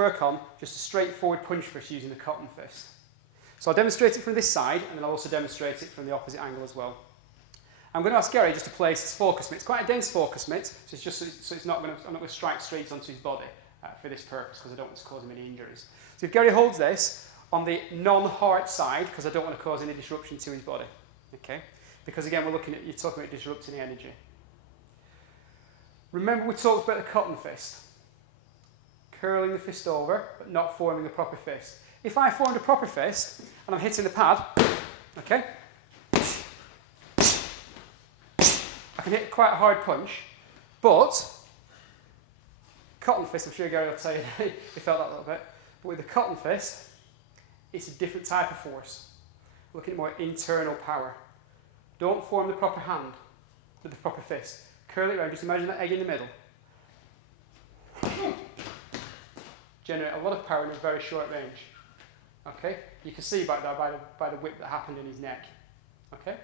work on just a straightforward punch fist using the cotton fist. So I'll demonstrate it from this side, and then I'll also demonstrate it from the opposite angle as well. I'm going to ask Gary just to place his focus mitt. It's quite a dense focus mitt, so it's just I'm not going to strike straight onto his body for this purpose, because I don't want to cause him any injuries. So if Gary holds this on the non-heart side, because I don't want to cause any disruption to his body, okay? Because again, you're talking about disrupting the energy. Remember we talked about the cotton fist. Curling the fist over, but not forming a proper fist. If I formed a proper fist, and I'm hitting the pad, okay? I can hit quite a hard punch, but cotton fist, I'm sure Gary will tell you he felt that a little bit, but with the cotton fist, it's a different type of force. We're looking at more internal power. Don't form the proper hand with the proper fist. Curl it around, just imagine that egg in the middle. Generate a lot of power in a very short range. Okay? You can see back there by the whip that happened in his neck. Okay?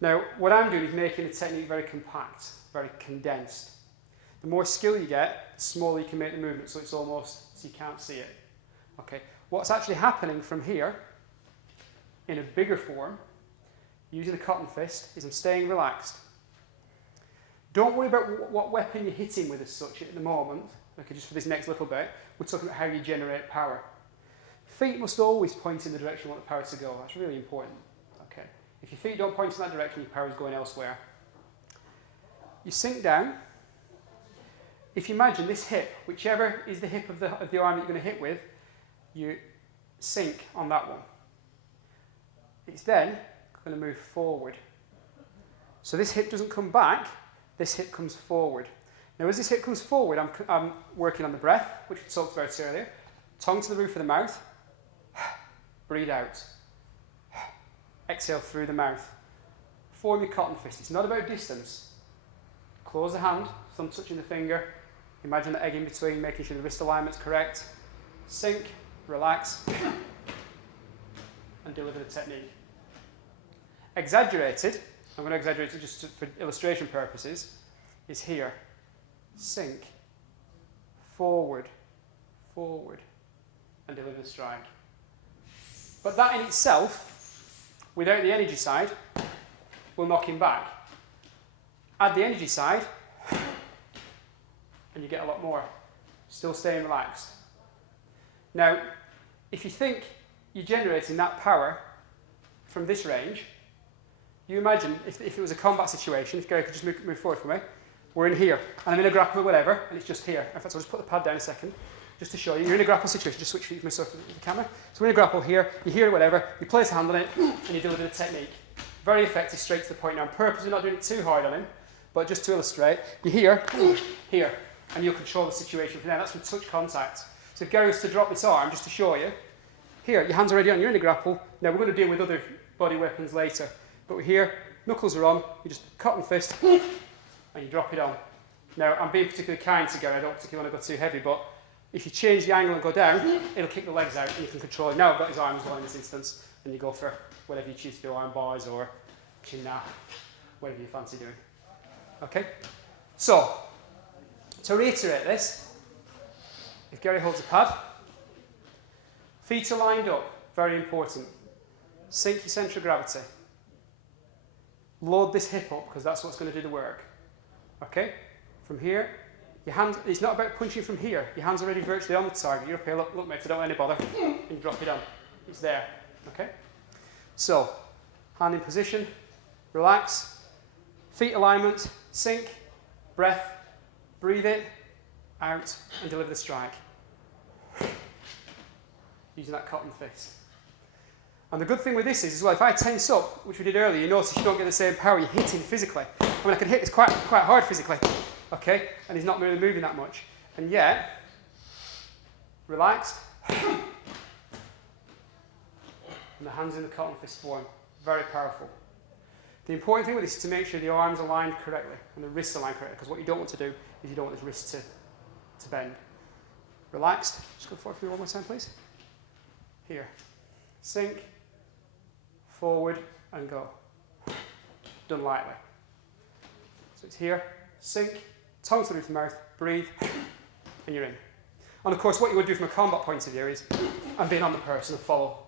Now, what I'm doing is making the technique very compact, very condensed. The more skill you get, the smaller you can make the movement, so it's almost, so you can't see it. Okay? What's actually happening from here, in a bigger form, using the cotton fist, is I'm staying relaxed. Don't worry about what weapon you're hitting with as such at the moment. Okay, just for this next little bit, we're talking about how you generate power. Feet must always point in the direction you want the power to go. That's really important. Okay. If your feet don't point in that direction, your power is going elsewhere. You sink down. If you imagine this hip, whichever is the hip of the arm that you're going to hit with, you sink on that one. It's then going to move forward. So this hip doesn't come back, this hip comes forward. Now as this hip comes forward, I'm working on the breath, which we talked about earlier. Tongue to the roof of the mouth. Breathe out. Exhale through the mouth. Form your cotton fist. It's not about distance. Close the hand, thumb touching the finger. Imagine the egg in between, making sure the wrist alignment's correct. Sink, relax, and deliver the technique. Exaggerated, I'm going to exaggerate it just for illustration purposes, is here. Sink, forward, forward, and deliver the strike. But that in itself, without the energy side, will knock him back. Add the energy side, and you get a lot more. Still staying relaxed. Now, if you think you're generating that power from this range, you imagine if it was a combat situation, if Gary could just move forward for me, we're in here, and I'm in a grapple or whatever, and it's just here. In fact, I'll just put the pad down a second, just to show you. You're in a grapple situation, just switch feet for myself with the camera. So we're in a grapple here, you hear whatever, you place a hand on it, and you deliver the technique. Very effective, straight to the point. Now, I'm purposely not doing it too hard on him, but just to illustrate, you hear, here, and you'll control the situation from there. That's from touch contact. So if Gary was to drop this arm, just to show you, here, your hand's already on, you're in a grapple. Now, we're going to deal with other body weapons later. But we're here, knuckles are on, you just cotton fist, and you drop it on. Now, I'm being particularly kind to Gary, I don't particularly want to go too heavy, but if you change the angle and go down, it'll kick the legs out, and you can control it. Now I've got his arms on in this instance, and you go for whatever you choose to do, arm bars or chin na, whatever you fancy doing. Okay? So, to reiterate this, if Gary holds a pad, feet are lined up, very important. Sink your centre of gravity. Load this hip up, because that's what's going to do the work. Okay? From here, your hand, it's not about punching from here. Your hand's already virtually on the target. You're up here, look mate, I don't want any bother. And you drop it on. It's there. Okay? So, hand in position, relax, feet alignment, sink, breath, breathe it, out, and deliver the strike. Using that cotton fist. And the good thing with this is, as well, if I tense up, which we did earlier, you notice you don't get the same power you're hitting physically. I mean, I can hit this quite hard physically, okay? And he's not really moving that much. And yet, relaxed, and the hands in the cotton fist form. Very powerful. The important thing with this is to make sure the arms are aligned correctly and the wrists are aligned correctly, because what you don't want to do is you don't want his wrists to bend. Relaxed. Just go forward for me one more time, please. Here. Sink, forward, and go. Done lightly. So it's here, sink, tongue to the roof of the mouth, breathe, and you're in. And of course, what you would do from a combat point of view is, I'm being on the person and follow.